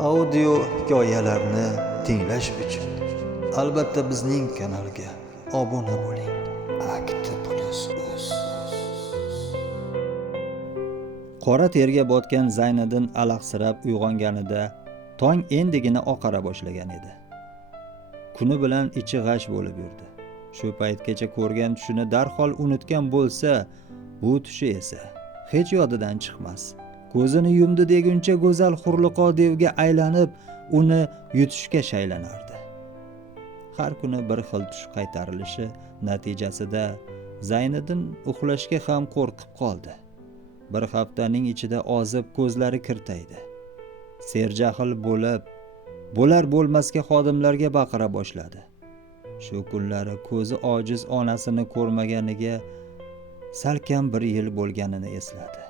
audio hikoyalarni tinglash uchun albatta bizning kanalga obuna bo'ling. Qora terga botgan Zayniddin alahsirab uyg'onganida tong endigina oqara boshlagan edi. Kuni bilan ichi g'ash bo'lib yurdi. Shu paytgacha ko'rgan tushini darhol unutgan bo'lsa, bu tushi esa hech yodidan chiqmas. Ko'zini yumdi deguncha go'zal hurliqo devga aylanib, uni yutishga shaylanardi. Har kuni bir xil tush qaytarilishi natijasida Zayniddin uxlashga ham qo'rqib qoldi. Bir haftaning ichida ozib ko'zlari kirtaydi. Serjahl bo'lib, bo'lar bo'lmasga xodimlarga baqira boshladi. Shu kunlari ko'zi ojiz onasini ko'rmaganiga salkam bir yil bo'lganini esladi.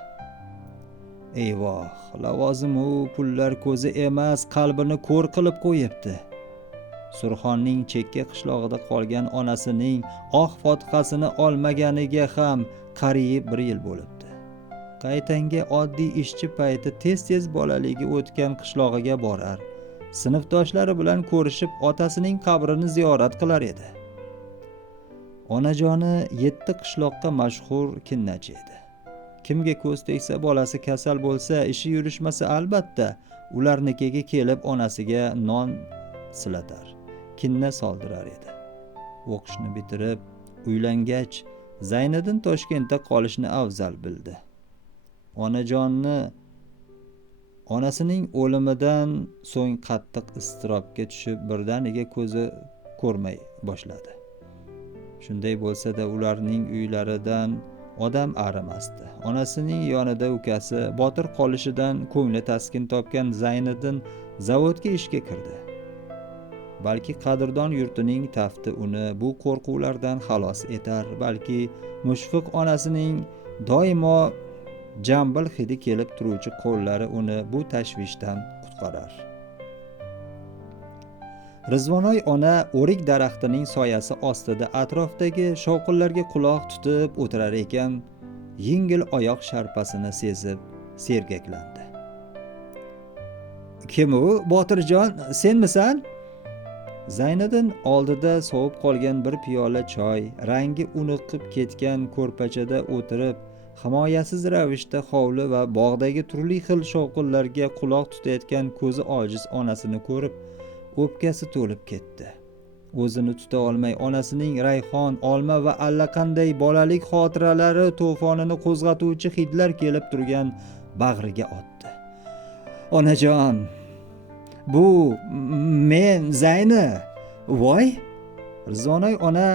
Eyvoh, lavozimu pullar ko'zi emas, qalbini ko'r qilib qo'yibdi. Surxonning chekka qishlog'ida qolgan onasining oq fotihasini olmaganiga ham qariyb bir yil bo'libdi. Qaytanga oddiy ishchi payti tez-tez bolaligi o'tgan qishlog'iga borar, sinfdoshlari bilan ko'rishib otasining qabrini ziyorat qilar edi. Onajoni 7 qishloqqa mashhur kinnachi edi. Kimga ko'z tegsa bolasi kasal bo'lsa, ishi yurishmasa albatta ularnikiga kelib onasiga non silatar, kinna soldirar edi. O'qishni bitirib uylangach, Zayniddin Toshkentda qolishni afzal bildi. Onasining o'limidan so'ng qattiq iztirobga tushib birdaniga ko'zi ko'rmay boshladi. Shunday bo'lsa-da ularning uylaridan odam arimasdi. Onasining yonida ukasi Botir qolishidan ko'ngli taskin topgan Zayniddin zavodga ishga kirdi. Balki qadrdon yurtining tafti uni bu qo'rquvlardan xalos etar, balki mushfiq onasining doimo jambil hidi kelib turuvchi qo'llari uni bu tashvishdan qutqarar. Rizvonoy ona o'rik daraxtining soyasi ostida atrofdagi shovqinlarga quloq tutib o'tirar ekan, yengil oyoq sharpasini sezib sergaklandi. "Kim u? Botirjon, senmisan?" Zayniddin oldida sovib qolgan bir piyola choy, rangi uniqib ketgan ko'rpachada o'tirib, himoyasiz ravishda hovli va bog'dagi turli xil shovqinlarga quloq tutayotgan ko'zi ojiz onasini ko'rib, o'pkasi to'lib ketdi. O'zini tuta olmay onasining rayhon, olma va allaqanday bolalik xotiralari to'fonini qo'zg'atuvchi hidlar kelib turgan bag'riga otdi. "Onajon, bu men Zayni. Voy!" Rizvonoy ona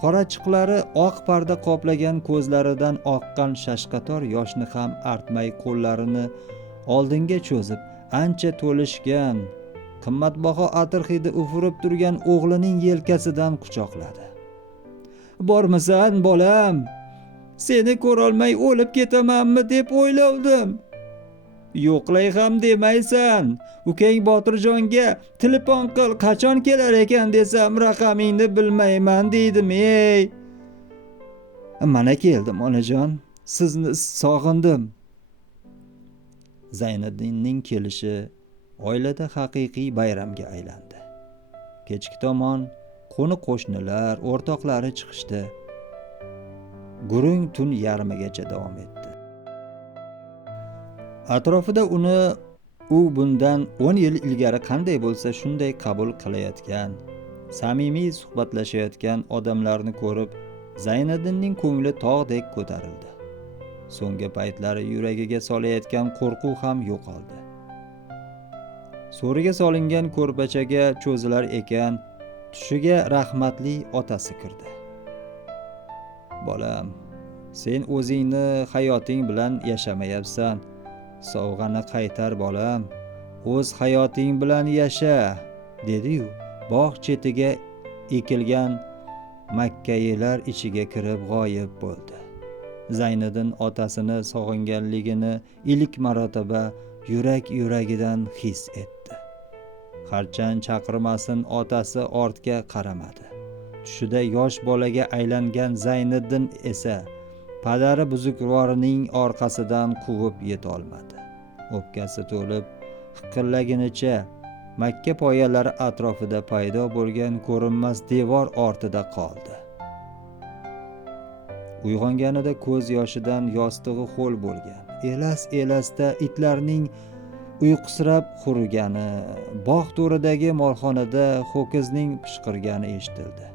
qorachiqlari oq parda qoplagan ko'zlaridan oqqan shashqator yoshni ham artmay qo'llarini oldinga cho'zib, ancha to'lishgan, qimmatbaho atir hidi ufurib turgan o'g'lining yelkasidan quchoqladi. "Bormisan, bolam? Seni ko'rolmay o'lib ketamanmi deb o'ylavdim. Yo'qlay ham demaysan. Ukang Botirjonga telefon qil, qachon kelar ekan desam, raqamingni bilmayman deydim. Ey, mana keldim onajon, sizni sog'indim." Zayniddinning kelishi oilada haqiqiy bayramga aylandi. Kechki tomon qo'ni qo'shnilar, o'rtoqlari chiqishdi. Gurung tun yarmigacha davom etdi. Atrofida uni bundan 10 yil ilgari qanday bo'lsa shunday qabul qilayotgan, samimiy suhbatlashayotgan odamlarni ko'rib, Zayniddinning ko'ngli tog'dek ko'tarildi. So'nggi paytlari yuragiga solayotgan qo'rquv ham yo'qoldi. So'riga solingan ko'rpachaga cho'zilar ekan, tushiga rahmatli otasi kirdi. "Bolam, sen o'zingni hayoting bilan yashamayapsan. Sovg'ani qaytar bolam, o'z hayoting bilan yasha", dedi-yu bog' chetiga ekilgan makkayilar ichiga kirib g'oyib bo'ldi. Zayniddin otasini sog'inganligini ilk marotaba yuragidan his etdi. Harchan chaqirmasin, otasi ortga qaramadi. Tushida yosh bolaga aylangan Zayniddin esa padari buzukvorining orqasidan quvib yetolmadi. O'pkasi to'lib hiqillagunicha Makka poyalari atrofida paydo bo'lgan ko'rinmas devor ortida qoldi. Uyg'onganida ko'z yoshidan yostig'i ho'l bo'lgan. Elas-elasda itlarning uyqusirab hurgani, bog' to'ridagi molxonada ho'kizning pishqirgani eshitildi.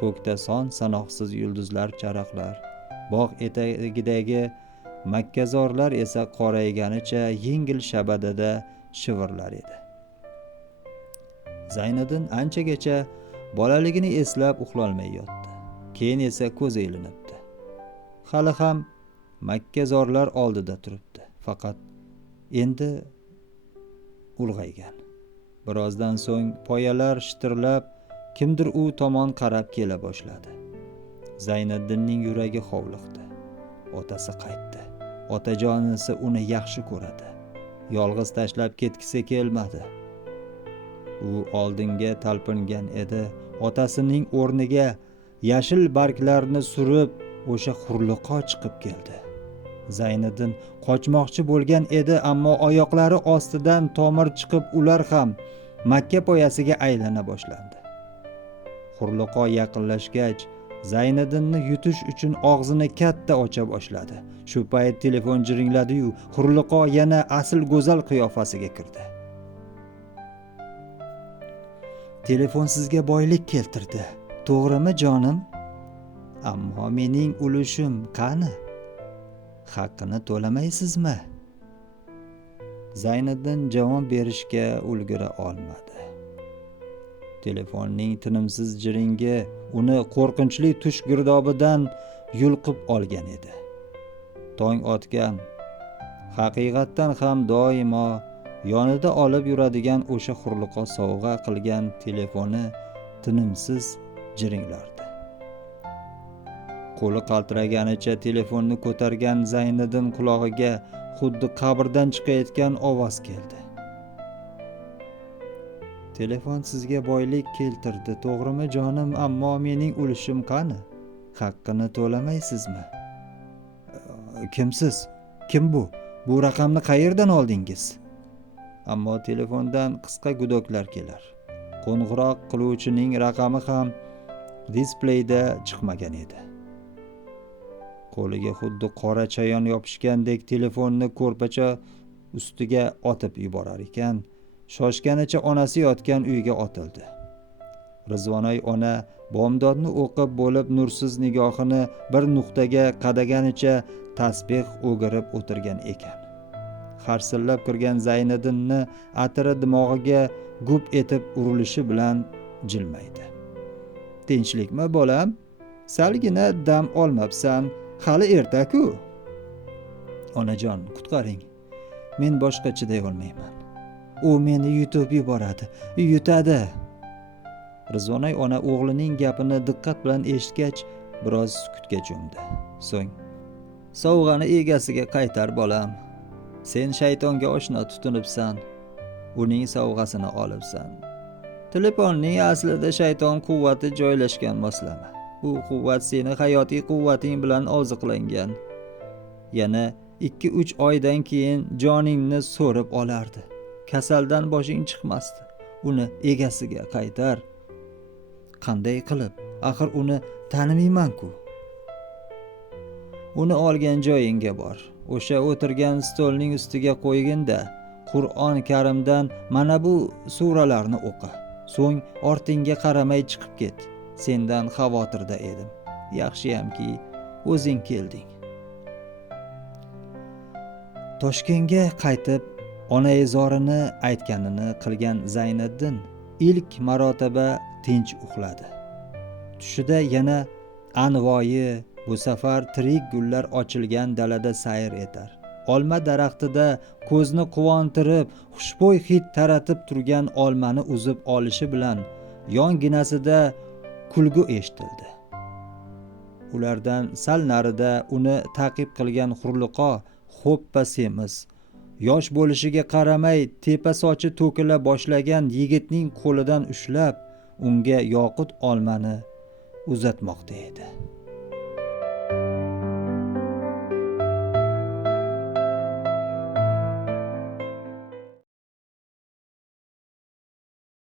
Ko'kda son sanoqsiz yulduzlar charaqlar, bog' etagidagi makkazorlar esa qorayganicha yengil shabadada shivirlar edi. Zayniddin anchagacha bolaligini eslab uxlolmay yotdi. Keyin esa ko'zi ilinibdi. Hali ham makkazorlar oldida turibdi, faqat endi ulg'aygan. Birozdan so'ng poyalar shitirlab, kimdir u tomon qarab kela boshladi. Zayniddinning yuragi hovliqdi. Otasi qaytdi. Otajonisi uni yaxshi ko'radi. Yolg'iz tashlab ketgisi kelmadi. U oldinga talpingan edi. Otasining o'rniga yashil barglarni surib, o'sha hurliqo chiqib keldi. Zayniddin qochmoqchi bo'lgan edi, ammo oyoqlari ostidan tomir chiqib, ular ham Makka poyasiga aylana boshlandi. Hurliqo yaqinlashgach, Zayniddinni yutish uchun og'zini katta ocha boshladi. Shu payt telefon jiringladi-yu, Hurliqo yana asl go'zal qiyofasiga kirdi. Telefon sizga boylik keltirdi. To'g'rimi jonim? Ammo mening ulushim qani? Haqqini to'lamaysizmi? Zayniddin javob berishga ulgura olmadi. Telefonning tinimsiz jiringi uni qo'rqinchli tush girdobidan yulqib olgan edi. Tong otgan, haqiqatdan ham doimo yonida olib yuradigan o'sha Hurliqo sovg'a qilgan telefoni tinimsiz jiringlardi. Qo'li qaltiraganicha telefonni ko'targan Zayniddin qulog'iga xuddi qabrdan chiqayotgan ovoz keldi. Telefon sizga boylik keltirdi, to'g'rimi jonim? Ammo mening ulushim qani? Haqqini to'lamaysizmi? Kimsiz? Kim bu? Bu raqamni qayerdan oldingiz? Ammo telefondan qisqa gudoklar kelar. Qo'ng'iroq qiluvchining raqami ham displeyda chiqmagan edi. Qo'liga xuddi qora chayon yopishgandek telefonni ko'rpacha ustiga otib yuborar ekan, shoshganicha onasi yotgan uyga otildi. Rizvonoy ona bomdodni o'qib bo'lib nursiz nigohini bir nuqtaga qadaganicha tasbeh o'girib o'tirgan ekan. Harsillab kirgan Zayniddinni atiri dimog'iga gup etib urilishi bilan jilmaydi. Tinchlikmi bolam? Salgina dam olmabsan, hali erta-ku. Onajon, qutqaring. Men boshqa chiday olmayman. U meni yutib yuboradi, yutadi. Rizvonoy ona o'g'lining gapini diqqat bilan eshitgach, biroz sukutga cho'mdi. So'ng, sovg'ani egasiga qaytar bolam. Sen shaytonga oshno tutunibsan. Uning sovg'asini olibsan. Telefonning aslida shayton quvvati joylashgan moslama. Bu quvvat seni hayotiy quvvating bilan oziqlangan. Yana 2-3 oydan keyin joningni so'rib olardi. Kasaldan boshing chiqmasdi. Uni egasiga qaytar. Qanday qilib? Axir uni tanimayman-ku. Uni olgan joyingga bor. O'sha o'tirgan stolning ustiga qo'yginda Qur'on Karimdan mana bu suralarni o'qi. So'ng ortingga qaramay chiqib ket. Sendan xavotirda edim. Yaxshiyamki o'zing kelding. Toshkentga qaytib onaezorini aytganini qilgan Zayniddin ilk marotaba tinch uxladi. Tushida yana anvoyi, bu safar tirik gullar ochilgan dalada sayr etar. Olma daraxtida ko'zni quvontirib, xushbo'y hid taratib turgan olmani uzib olishi bilan yonginasida kulgu eshitildi. Ulardan sal narida uni ta'qib qilgan Hurliqo xo'ppa semiz, yosh bo'lishiga qaramay tepa sochi to'kila boshlagan yigitning qo'lidan ushlab, unga yoqut olmani uzatmoqda edi.